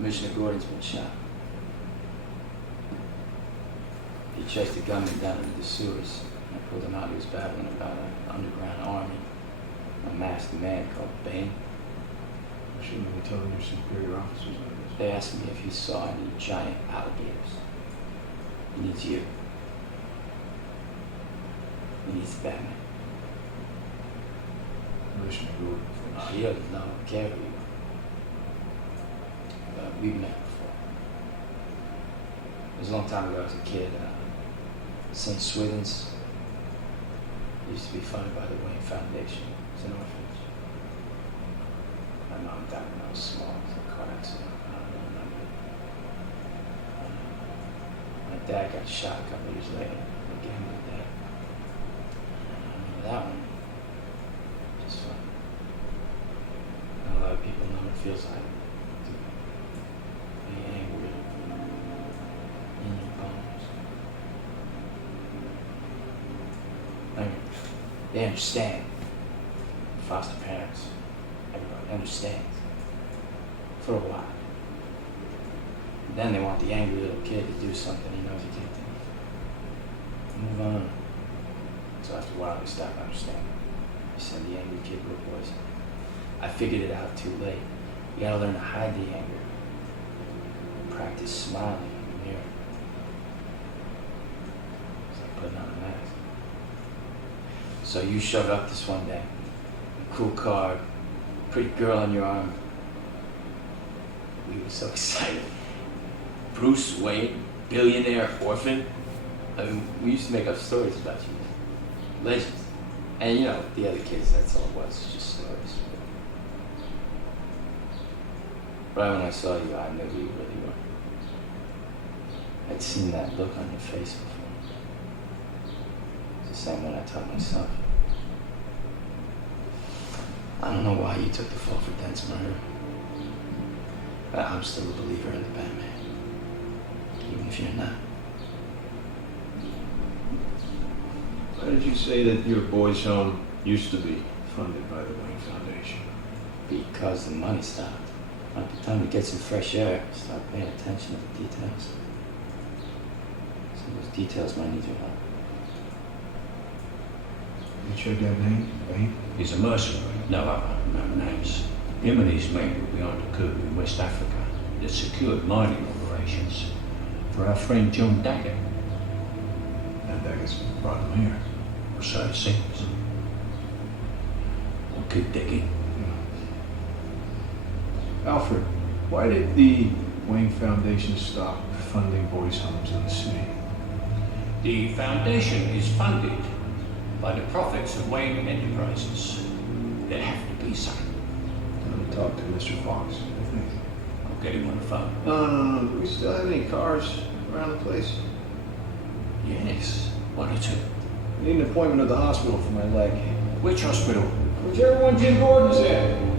Commissioner Gordon's been shot. He chased a gunman down into the sewers. I pulled him out. He was battling about an underground army. A masked man called Bane. Shouldn't you be telling your superior officers like this? They asked me if he saw any giant alligators. He needs you. He needs Batman. Commissioner Gordon. He doesn't know or care who you are. But we've met before. It was a long time ago. I was a kid. St. Swithin's used to be funded by the Wayne Foundation. It's an orphanage. My mom died when I was small. It was a car accident. I don't remember. My dad got shot a couple years later. Again with that. I remember that one. Just fun. Not a lot of people know what it feels like to be angry in your bones. I mean, they understand. Foster parents, everybody understands. For a while. Then they want the angry little kid to do something he knows he can't do. Move on. So after a while they stop understanding. You send the angry kid good boys. I figured it out too late. You gotta learn to hide the anger. Practice smiling in the mirror. It's like putting on a mask. So you showed up this one day. A cool car, pretty girl on your arm. We were so excited. Bruce Wayne, billionaire orphan. I mean, we used to make up stories about you. Legends. And you know, the other kids, that's all it was, just stories. Right when I saw you, I knew who you really were. I'd seen that look on your face before. It's the same one I taught myself. I don't know why you took the fall for Dent's murder. But I'm still a believer in the Batman. Even if you're not. Why did you say that your boys' home used to be funded by the Wayne Foundation? Because the money stopped. Might be time to get some fresh air. Start paying attention to the details. Some of those details might need your help. What's your dad's name, Wayne? He's a mercenary, no other, no names. Him and his men were behind a coup in West Africa that secured mining operations for our friend John Daggett. And Daggett's brought him here. Or so it seems. We'll keep digging. Alfred, why did the Wayne Foundation stop funding boys' homes in the city? The foundation is funded by the profits of Wayne Enterprises. There have to be some. Let me talk to Mr. Fox, I think. I'll get him on the phone. No. Do we still have any cars around the place? Yes, one or two. I need an appointment at the hospital for my leg. Which hospital? Whichever one Jim Gordon's in.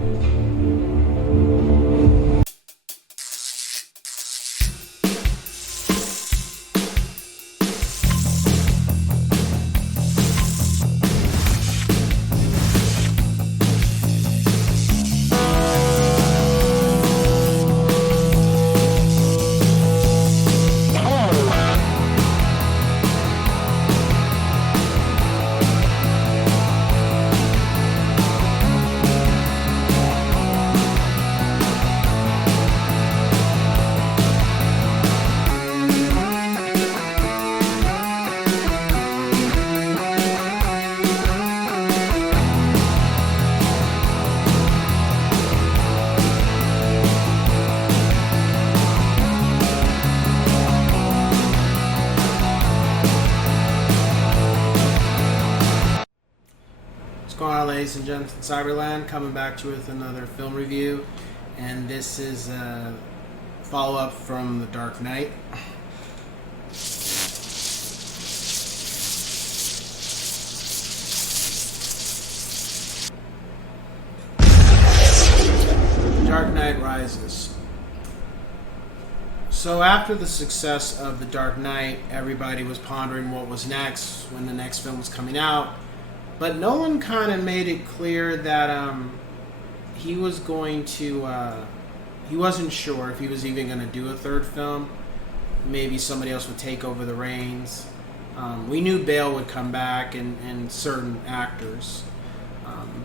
Ladies and gentlemen, Cyberland coming back to you with another film review, and this is a follow-up from The Dark Knight. The Dark Knight Rises. So after the success of The Dark Knight, everybody was pondering what was next, when the next film was coming out. But Nolan kind of made it clear that he was going to he wasn't sure if he was even going to do a third film. Maybe somebody else would take over the reins. We knew Bale would come back and certain actors.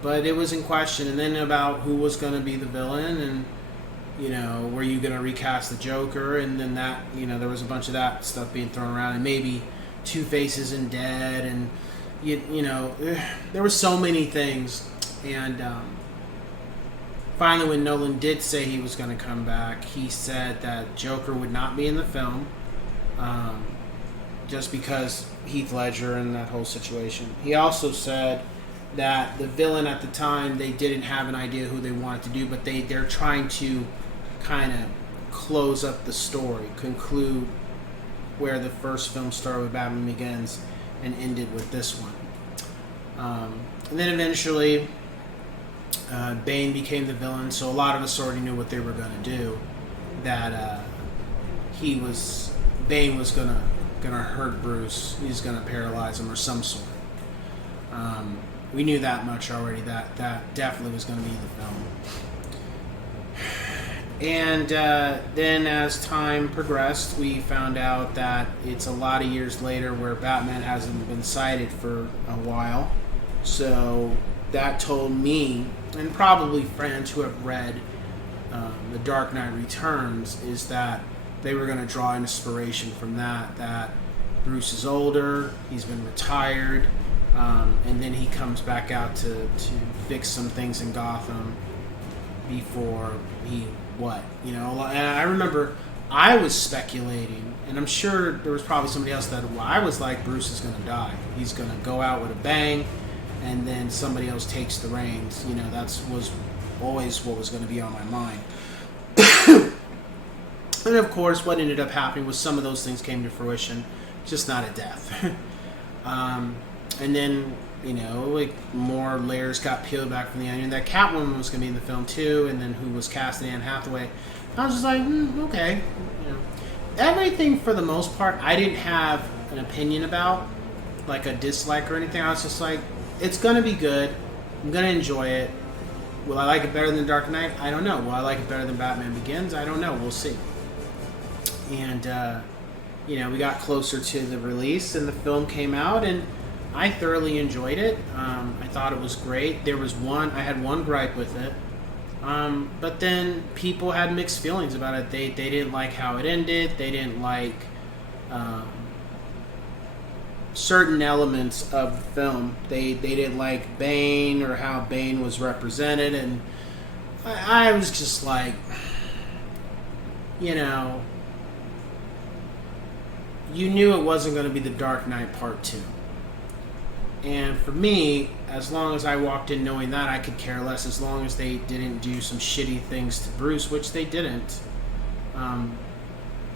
But it was in question. And then about who was going to be the villain, and, you know, were you going to recast the Joker? And then that, you know, there was a bunch of that stuff being thrown around. And maybe Two-Face isn't dead. And, you know, there were so many things. And finally, when Nolan did say he was going to come back, he said that Joker would not be in the film. Just because Heath Ledger and that whole situation. He also said that the villain at the time, they didn't have an idea who they wanted to do, but they're trying to kind of close up the story, conclude where the first film started with Batman Begins and ended with this one. And then eventually Bane became the villain, so a lot of us already knew what they were going to do, that Bane was going to hurt Bruce. He's going to paralyze him or some sort. We knew that much already. That definitely was going to be the film. And then as time progressed, we found out that it's a lot of years later where Batman hasn't been cited for a while. So that told me, and probably friends who have read The Dark Knight Returns, is that they were going to draw inspiration from that Bruce is older, he's been retired, and then he comes back out to fix some things in Gotham before and I remember I was speculating, and I'm sure there was probably somebody else that I was like, Bruce is going to die. He's going to go out with a bang, and then somebody else takes the reins. You know, that was always what was going to be on my mind. And of course, what ended up happening was some of those things came to fruition, just not a death. And then, you know, like more layers got peeled back from the onion. That Catwoman was going to be in the film too, and then who was cast, Anne Hathaway. I was just like, okay. You know, everything for the most part, I didn't have an opinion about, like a dislike or anything. I was just like, it's going to be good. I'm going to enjoy it. Will I like it better than Dark Knight? I don't know. Will I like it better than Batman Begins? I don't know. We'll see. And, you know, we got closer to the release, and the film came out, and I thoroughly enjoyed it. I thought it was great. I had one gripe with it. But then people had mixed feelings about it. They didn't like how it ended. They didn't like certain elements of the film. They didn't like Bane or how Bane was represented. And I was just like, you know, you knew it wasn't going to be The Dark Knight Part 2. And for me, as long as I walked in knowing that, I could care less, as long as they didn't do some shitty things to Bruce, which they didn't.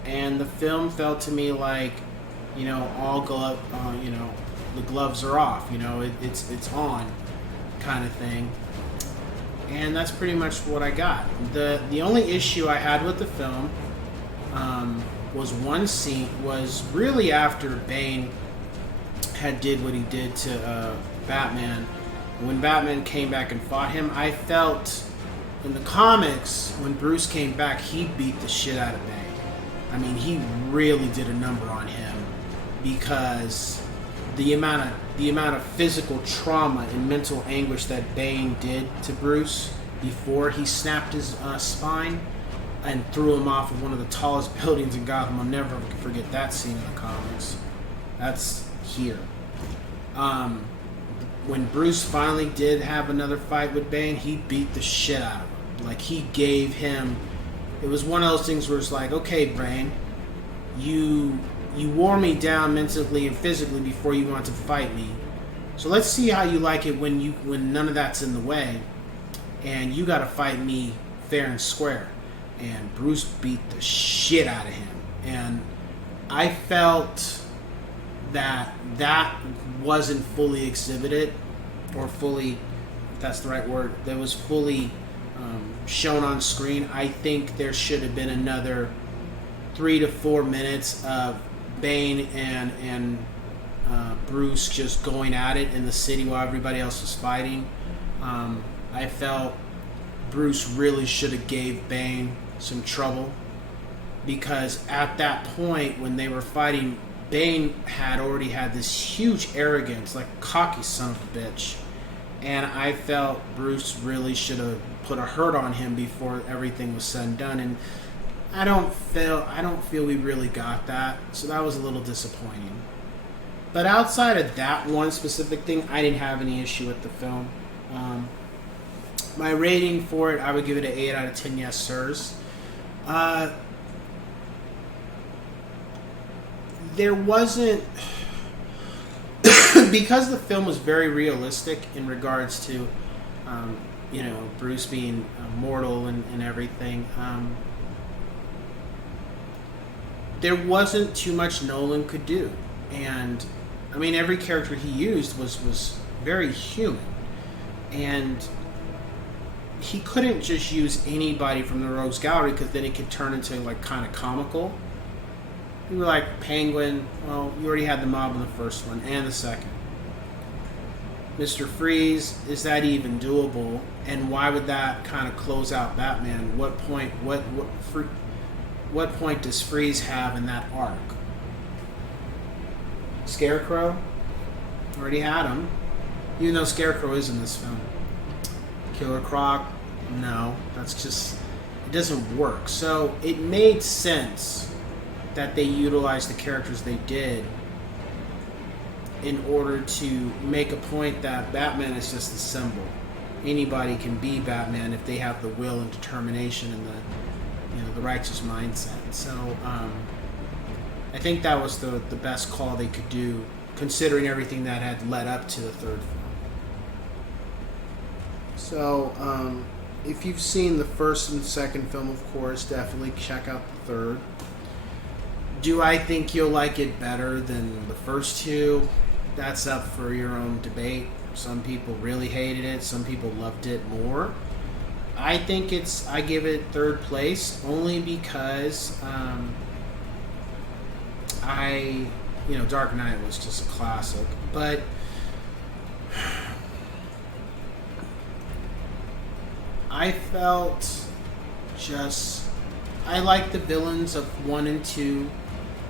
And the film felt to me like, you know, the gloves are off, you know, it's on kind of thing. And that's pretty much what I got. The only issue I had with the film was one scene, was really after Bane had did what he did to Batman. When Batman came back and fought him, I felt in the comics when Bruce came back, he beat the shit out of Bane. I mean, he really did a number on him, because the amount of physical trauma and mental anguish that Bane did to Bruce before he snapped his spine and threw him off of one of the tallest buildings in Gotham. I'll never forget that scene in the comics. That's here. When Bruce finally did have another fight with Bane, he beat the shit out of him. Like, he gave him... It was one of those things where it's like, okay, Bane, you wore me down mentally and physically before you wanted to fight me. So let's see how you like it when none of that's in the way, and you got to fight me fair and square. And Bruce beat the shit out of him. And I felt that wasn't fully exhibited, or fully, if that's the right word, that was fully shown on screen. I think there should have been another 3 to 4 minutes of Bane and Bruce just going at it in the city while everybody else was fighting. I felt Bruce really should have gave Bane some trouble, because at that point when they were fighting, Bane had already had this huge arrogance, like cocky son of a bitch, and I felt Bruce really should have put a hurt on him before everything was said and done, and I don't feel we really got that, so that was a little disappointing. But outside of that one specific thing, I didn't have any issue with the film. My rating for it, I would give it an 8 out of 10 yes sirs. There wasn't... because the film was very realistic in regards to, Bruce being mortal and everything, there wasn't too much Nolan could do. And, I mean, every character he used was very human. And he couldn't just use anybody from the Rogues Gallery, because then it could turn into, like, kind of comical. You were like, Penguin, well, you already had the Mob in the first one and the second. Mr. Freeze, is that even doable? And why would that kind of close out Batman? What point does Freeze have in that arc? Scarecrow, already had him, even though Scarecrow is in this film. Killer Croc, no, that's just, it doesn't work. So it made sense that they utilized the characters they did in order to make a point that Batman is just a symbol. Anybody can be Batman if they have the will and determination and the righteous mindset. So I think that was the best call they could do, considering everything that had led up to the third film. So if you've seen the first and second film, of course, definitely check out the third. Do I think you'll like it better than the first two? That's up for your own debate. Some people really hated it. Some people loved it more. I think I give it third place only because Dark Knight was just a classic. But I felt I like the villains of 1 and 2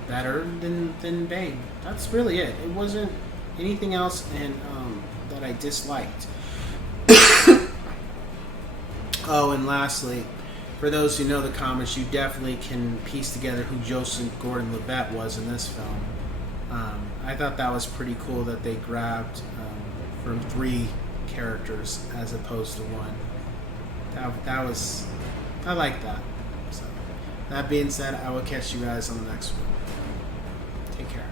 better than Bane. That's really it. It wasn't anything else that I disliked. Oh, and lastly, for those who know the comics, you definitely can piece together who Joseph Gordon-Levitt was in this film. I thought that was pretty cool that they grabbed from 3 characters as opposed to 1. I like that. So, that being said, I will catch you guys on the next one. Take care.